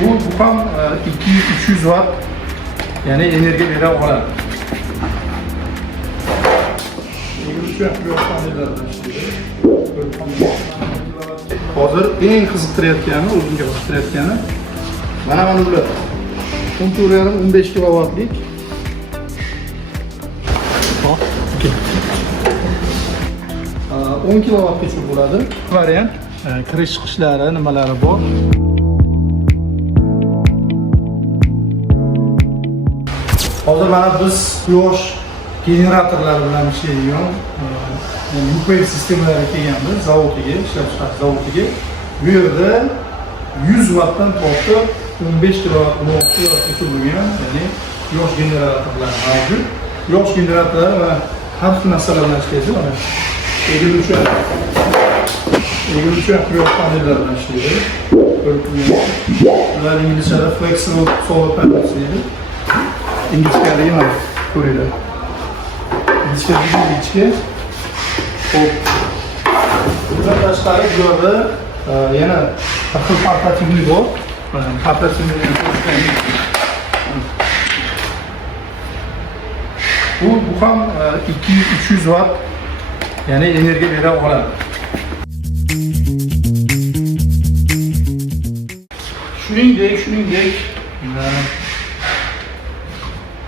Bu ham 200-300 watt, ya'ni energiya bera oladi. Hozir eng qiziqtirayotgani, o'zimga qiziqtirayotgani mana bular. 14,5 kilovatlik. Hop, 10 kilovatgacha bo'ladi. Variant, kirish chiqishlari, nimalari bor. Hozir mana biz quyosh generatorlari bilan ishlaydigan UPS sistemalarga kelganmiz, zavodiga, ishlab chiqarish zavodiga. Bu yerda 100 wattdan tortib 15 kilovat, 16 kilovatgacha bo'lgan, ya'ni quyosh generatorlari mavjud. Quyosh generatorlari va har xil narsalardan ishlaydi. Mana egiluvchi quyosh panellari bilan ishlaydi. Ular inglizchada flexible solar panels deydi. İngilizce'de mana ko'ringlar. İngilizce. Hop. Bundan tashqari bu yerda yana bir xil portativlik bor. Bu ham 200-300 watt, ya'ni energiya bera oladi. Shuningdek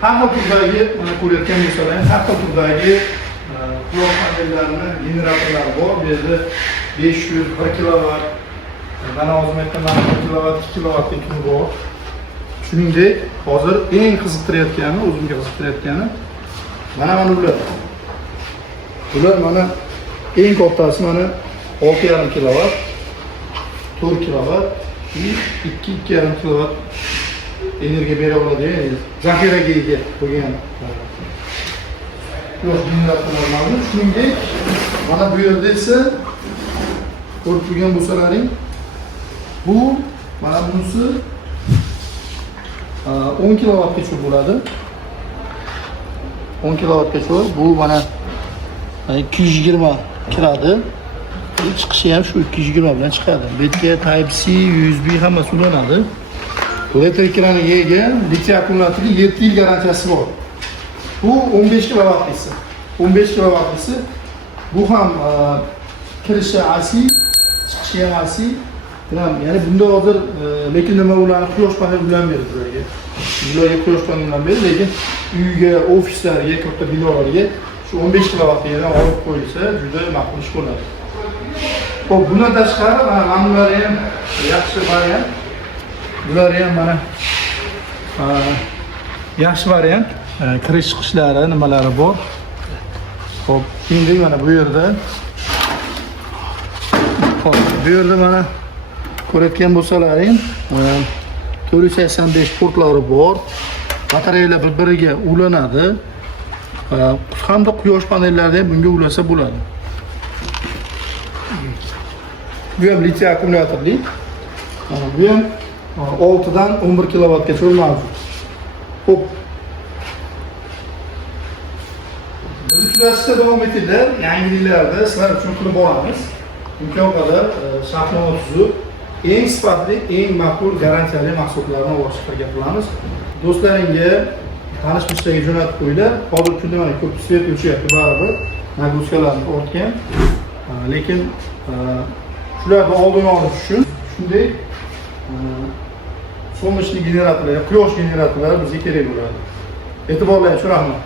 har xil turdagi, mana ko'rayotgan bo'lsangiz, har xil turdagi quyosh panellarini generatorlari bor. Bu yerda 500, 1 kilovat, mana hozir aytgan 1 kilovat, 2 kilovatga turi bor. Shuningdek, hozir eng qiziqtirayotgani, o'zimga qiziqtirayotgani mana bular. Bular mana eng kattasi mana 6,5 kilovat, 4 kilovat, 2,5 kilovat energiya bera oladi, zaxiraga ega bo'lgan quyosh generatorlar mavjud. Shuningdek, mana bu yerda esa ko'rib turgan bo'lsalaring, bu mana bunisi 10 kilovatgacha bo'ladi. 10 kilovatgacha bu mana 220 kiradi. Chiqishi ham shu 220 bilan chiqadi. Bu yerga Type-C, USB hammasi ulanadi. Elektrik kraniga ega, litiy akkumulyatorga 7 yil garantiyasi bor. Bu 15 kilovatlisi. 15 kilovatlisi. Bu ham kirishi AC, chiqishi ham AC. Ya'ni bunda hozir lekin nima ularni quyosh paneli bilan beradi bularga. Bularga quyosh paneli bilan beradi, lekin uyga, ofislarga, katta binolarga shu 15 kilovatlikdan olib qo'yilsa, juda ma'qul ish bo'ladi. Xo'p, bundan tashqari mana bular ham yaxshi variant. Bular ham mana yaxshi variant, kirish chiqishlari, nimalari bor. Xo'p, endi mana bu yerda mana ko'rayotgan bo'lsalaring, 485 portlari bor. Batareyalar bir-biriga ulanadi. Hamda quyosh panellarida ham bunga ulasa bo'ladi. Bu ham litiy akkumulyatorli. Bu ham 6 dan 11 kilovatgacha mavjud. Xo'p. Biz kuzatishda davom etinglar. Yangiliklarda sizlar uchun qilib boramiz. Imkon qadar shartnoma tuzib, eng sifatli, eng ma'qul garantiyali mahsulotlarni olishga harakat qilamiz. Do'stlaringga tanish-bilishlarga jo'natib qo'yinglar. Hozir kunda mana ko'p svet o'chyapti baribir. Nagruskalarni ortgan. Lekin shularni oldini olish uchun shunday solnechniy generatorlar, quyosh generatorlari bizga kerak bo'ladi. E'tiborlaringiz uchun rahmat.